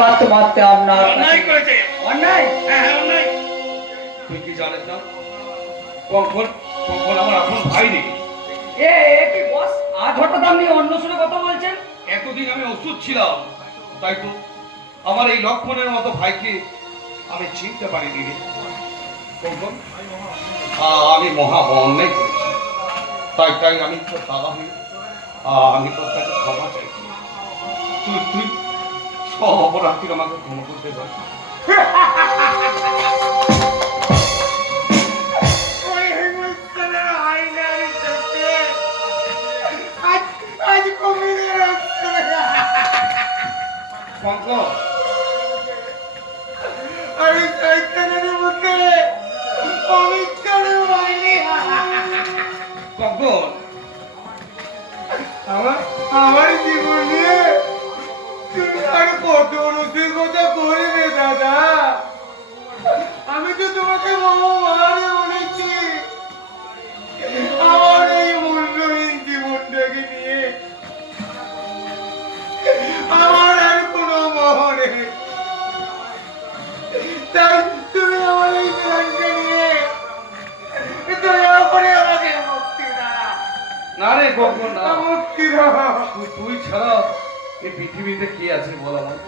মারতে মারতে আপনার অন্যায় করেছে। অন্যায়? হ্যাঁ হ্যাঁ অন্যায়। তুই কি জানিস না কখন কখন আমার আপন ভাই নেই। এ কি বস, আজ হঠাৎ আপনি অন্য সুরে কথা বলছেন? এতদিন আমি ওষুধ ছিলাম, তাই তো আমার এই লক্ষণের মতো ভাইকে আমি চিনতে পারিনি রে কখন। আমি মহা অন্যায় করেছি, তাই তাই আমি তো দাদা হই, আমি তোর কাছে ক্ষমা চাইছি। তুই তুই সব অপরাধ থেকে আমাকে ক্ষমা করতে পারবি। আমার জীবনে তুমি আর কত রসিকতা করবে দাদা। আমি তো তোমাকে মারে বলেছি আমার এই মূল্যহীন জীবনটাকে নিয়ে আমার আর কোনো মোহ নেই। তাই তুমি আমার এই প্রাণকে নিয়ে দয়া করে আমাকে মুক্তি দাও। না রে গগন না, মুক্তি দাও। তুই ছাড়া এই পৃথিবীতে কি আছে বল আমার।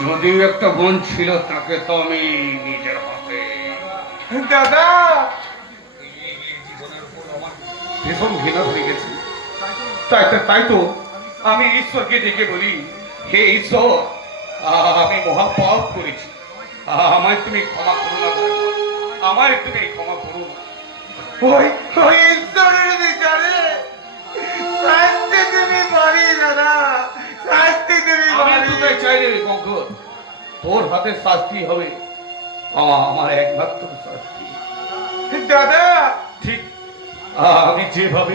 যদিও একটা বোন ছিল, তাকে তো আমি নিজের হাতে দাদা ভীষণ ঘৃণা হয়ে গেছে। তাই তাই তো আমি ঈশ্বরকে ডেকে বলি, হে ঈশ্বর, আমি মহাপাপ করেছি, আমায় তুমি ক্ষমা করো না, আমায় তুমি ক্ষমা করো না। ওই ওই ঈশ্বরের বিচারে শাস্তি তুমি পারি দাদা, শাস্তি তুমি আমি পারি। তোকে চাই রে গঙ্গর, তোর হাতে শাস্তি হবে আমার একমাত্র শাস্তি। দাদা ঠিক আমি যেভাবে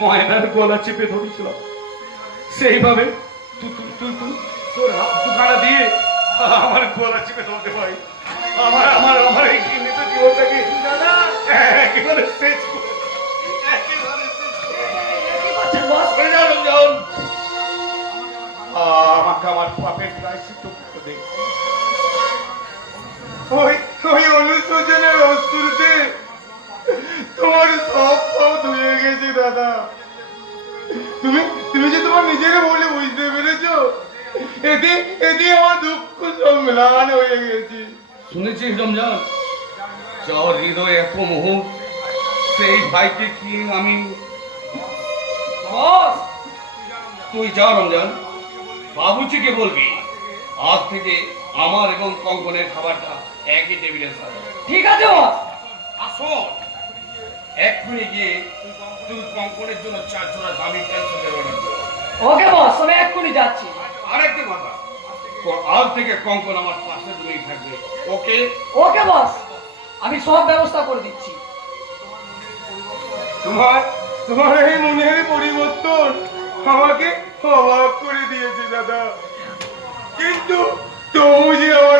ময়নার গলা চেপে ধরেছিলাম, সেইভাবে তুই তুই তুই তুই তোর হাত দুখানা দিয়ে আমার গলা চেপে ধরতে পারি। আমার আমার আমার এই ঘৃণিত জীবনটাকে দাদা একেবারে শেষ করে, একেবারে শেষ করে। কি করছেন বস? সরে যাও রঞ্জন। আমাকে আমার পাপের প্রায়শ্চিত্ত করতে দে। ওই ওই অনুশোচনের অশ্রুতে তোমার সব সব ধুয়ে গেছে দাদা। তুমি তুমি যে তোমার নিজের বলে বুঝতে পেরেছো, এতে এতে আমার দুঃখ সংগ্লান হয়ে গেছে। শুনেছিস রমজান, যার হৃদয় এত মোহ, সেই ভাইকে কি আমি। বস, তুই যা রমজান, বাবুচিকে বলবি আজ থেকে আমার এবং কঙ্কনের খাবারটা একই টেবিলে সাজা। ঠিক আছে বস। আসো এক্ষুনি গিয়ে তুই কঙ্কনের জন্য 4 জোড়া দামি প্যান্ট শার্টের অর্ডার দে। ওকে বস, আমি এক্ষুনি যাচ্ছি। আরেকটা কথা, আজ থেকে কঙ্কন আমার পাশে দূরেই থাকবে, ওকে? ওকে বস, আমি সব ব্যবস্থা করে দিচ্ছি। তোমার তোমার এই মনের পরিবর্তন আমাকে অবাক করে দিয়েছে দাদা। কিন্তু তবু যে আমার